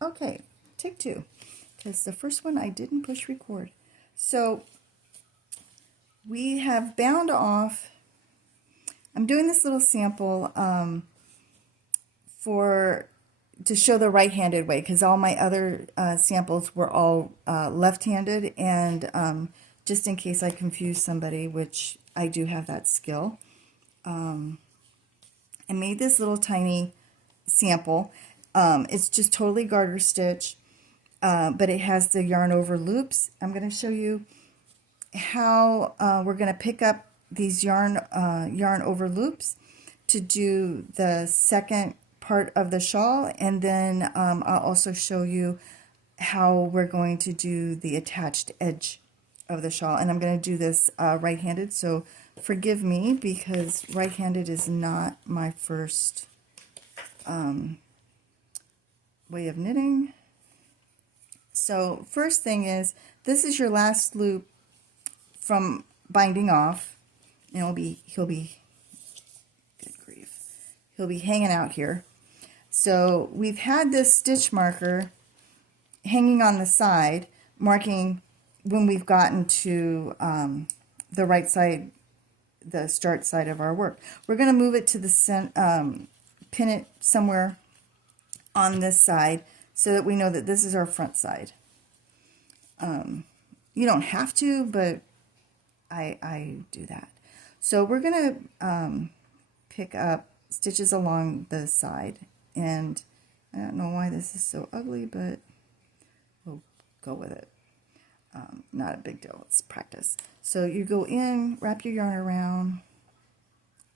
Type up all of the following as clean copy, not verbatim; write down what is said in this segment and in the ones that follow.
Okay, take two, because the first one I didn't push record. So we have bound off. I'm doing this little sample to show the right-handed way, because all my other samples were all left-handed, and just in case I confuse somebody, which I do have that skill, I made this little tiny sample. It's just totally garter stitch, but it has the yarn over loops. I'm going to show you how we're going to pick up these yarn over loops to do the second part of the shawl, and then I'll also show you how we're going to do the attached edge of the shawl. And I'm going to do this right-handed, so forgive me because right-handed is not my first way of knitting. So first thing is, this is your last loop from binding off, and he'll be good grief, he'll be hanging out here. So we've had this stitch marker hanging on the side, marking when we've gotten to the right side, the start side of our work. We're going to move it to the pin it somewhere on this side so that we know that this is our front side. You don't have to, but I do that. So we're going to pick up stitches along the side, and I don't know why this is so ugly, but we'll go with it. Not a big deal, it's practice. So you go in, wrap your yarn around,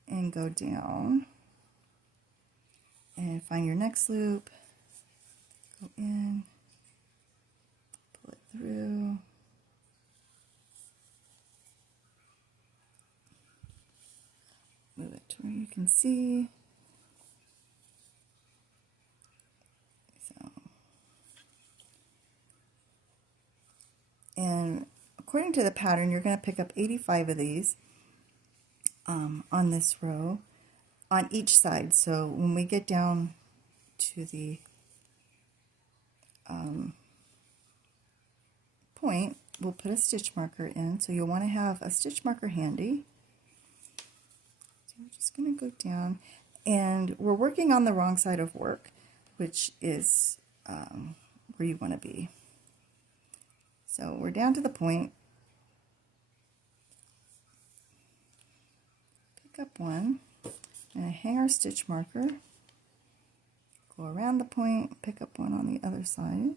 and go down, and find your next loop, go in, pull it through, move it to where you can see. So, and according to the pattern, you're going to pick up 85 of these on this row on each side. So when we get down to the point, we'll put a stitch marker in. So you'll want to have a stitch marker handy. So we're just going to go down, and we're working on the wrong side of work, which is where you want to be. So we're down to the point, pick up one, and hang our stitch marker, go around the point, pick up one on the other side.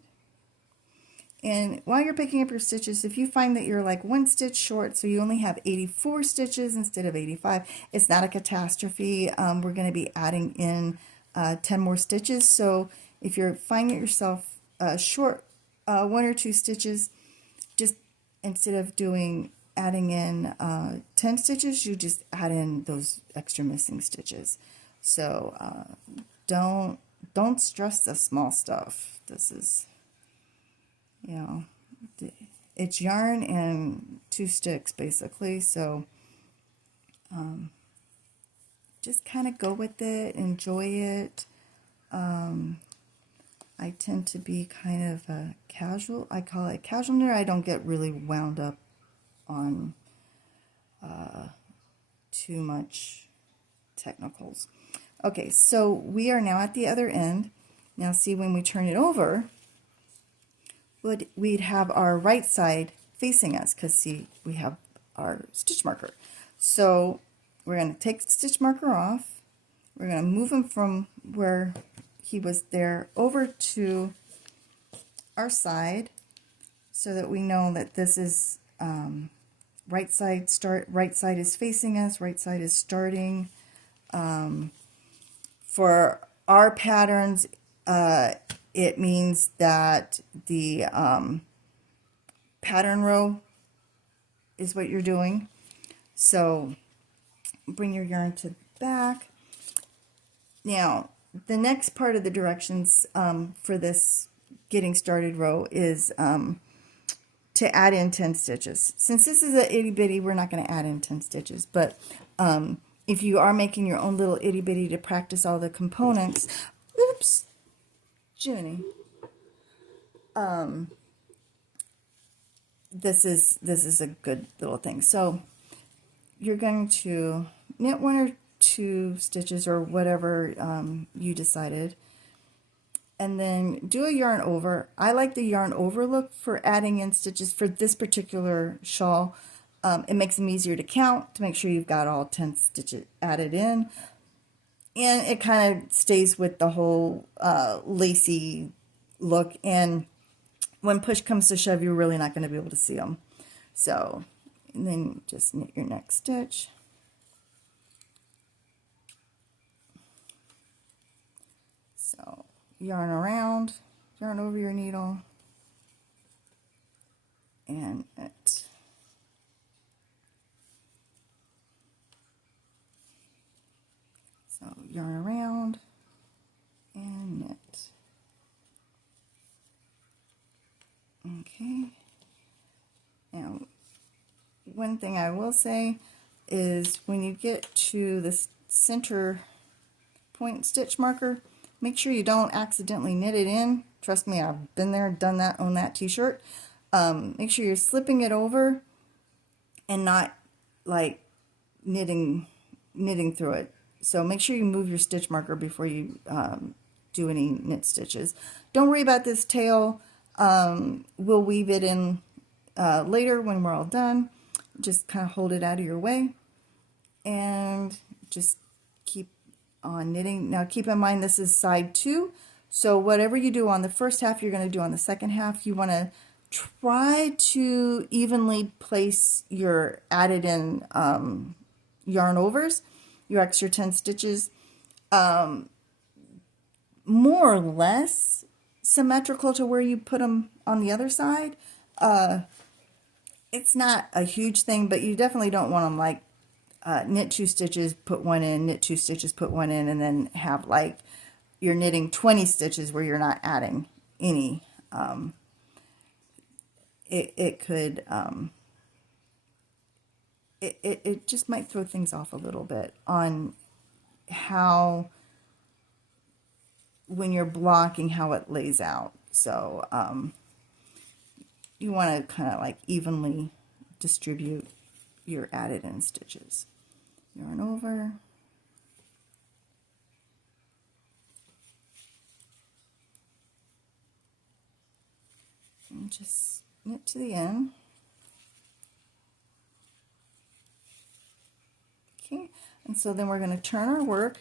And while you're picking up your stitches, if you find that you're like one stitch short, so you only have 84 stitches instead of 85, it's not a catastrophe. We're going to be adding in 10 more stitches. So if you're finding yourself short 1 or 2 stitches, just instead of adding in 10 stitches, you just add in those extra missing stitches. So don't stress the small stuff. This is, you know, it's yarn and 2 sticks basically, so just kind of go with it, enjoy it. I tend to be kind of a casual, I call it casual knitter. I don't get really wound up on too much technicals. Okay, so we are now at the other end. Now see, when we turn it over, we'd have our right side facing us, because see, we have our stitch marker. So we're going to take the stitch marker off. We're going to move him from where he was there over to our side, so that we know that this is right side is facing us, right side is starting. For our patterns, it means that the pattern row is what you're doing. So bring your yarn to the back. Now, the next part of the directions for this getting started row is to add in 10 stitches. Since this is a itty bitty, we're not going to add in 10 stitches, but if you are making your own little itty bitty to practice all the components, oops, Junie, this is a good little thing. So you're going to knit 1 or 2 stitches or whatever you decided, and then do a yarn over. I like the yarn over look for adding in stitches for this particular shawl. It makes them easier to count, to make sure you've got all 10 stitches added in, and it kind of stays with the whole lacy look, and when push comes to shove, you're really not going to be able to see them. So, and then just knit your next stitch. So, yarn around, yarn over your needle, and knit. So, yarn around and knit. Okay. Now, one thing I will say is when you get to the center point stitch marker, make sure you don't accidentally knit it in. Trust me, I've been there, done that on that t-shirt. Make sure you're slipping it over and not like knitting through it. So make sure you move your stitch marker before you do any knit stitches. Don't worry about this tail. We'll weave it in later when we're all done. Just kind of hold it out of your way and just keep on knitting. Now keep in mind this is side 2, so whatever you do on the first half you're going to do on the second half. You want to try to evenly place your added in yarn overs, your extra 10 stitches, more or less symmetrical to where you put them on the other side. It's not a huge thing, but you definitely don't want them like knit 2 stitches, put 1 in, knit 2 stitches, put 1 in, and then have like you're knitting 20 stitches where you're not adding any. It could it just might throw things off a little bit on how, when you're blocking, how it lays out. So you want to kind of like evenly distribute your added in stitches. Yarn over, and just knit to the end. Okay, and so then we're going to turn our work,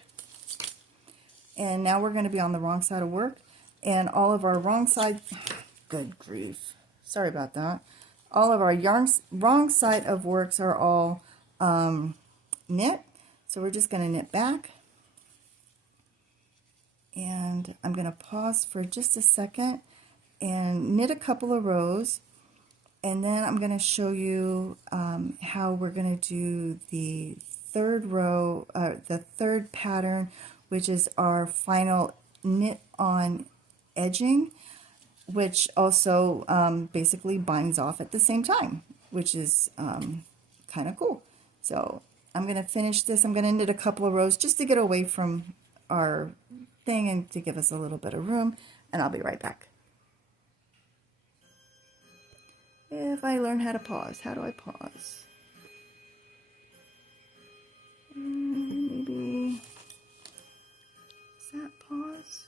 and now we're going to be on the wrong side of work, and all of our wrong side, good grief, sorry about that, all of our wrong side of works are all knit. So we're just going to knit back, and I'm going to pause for just a second and knit a couple of rows, and then I'm going to show you how we're going to do the third row, the third pattern, which is our final knit on edging, which also basically binds off at the same time, which is kind of cool. So I'm going to finish this. I'm going to knit a couple of rows just to get away from our thing and to give us a little bit of room, and I'll be right back. If I learn how to pause, how do I pause? Maybe, is that pause?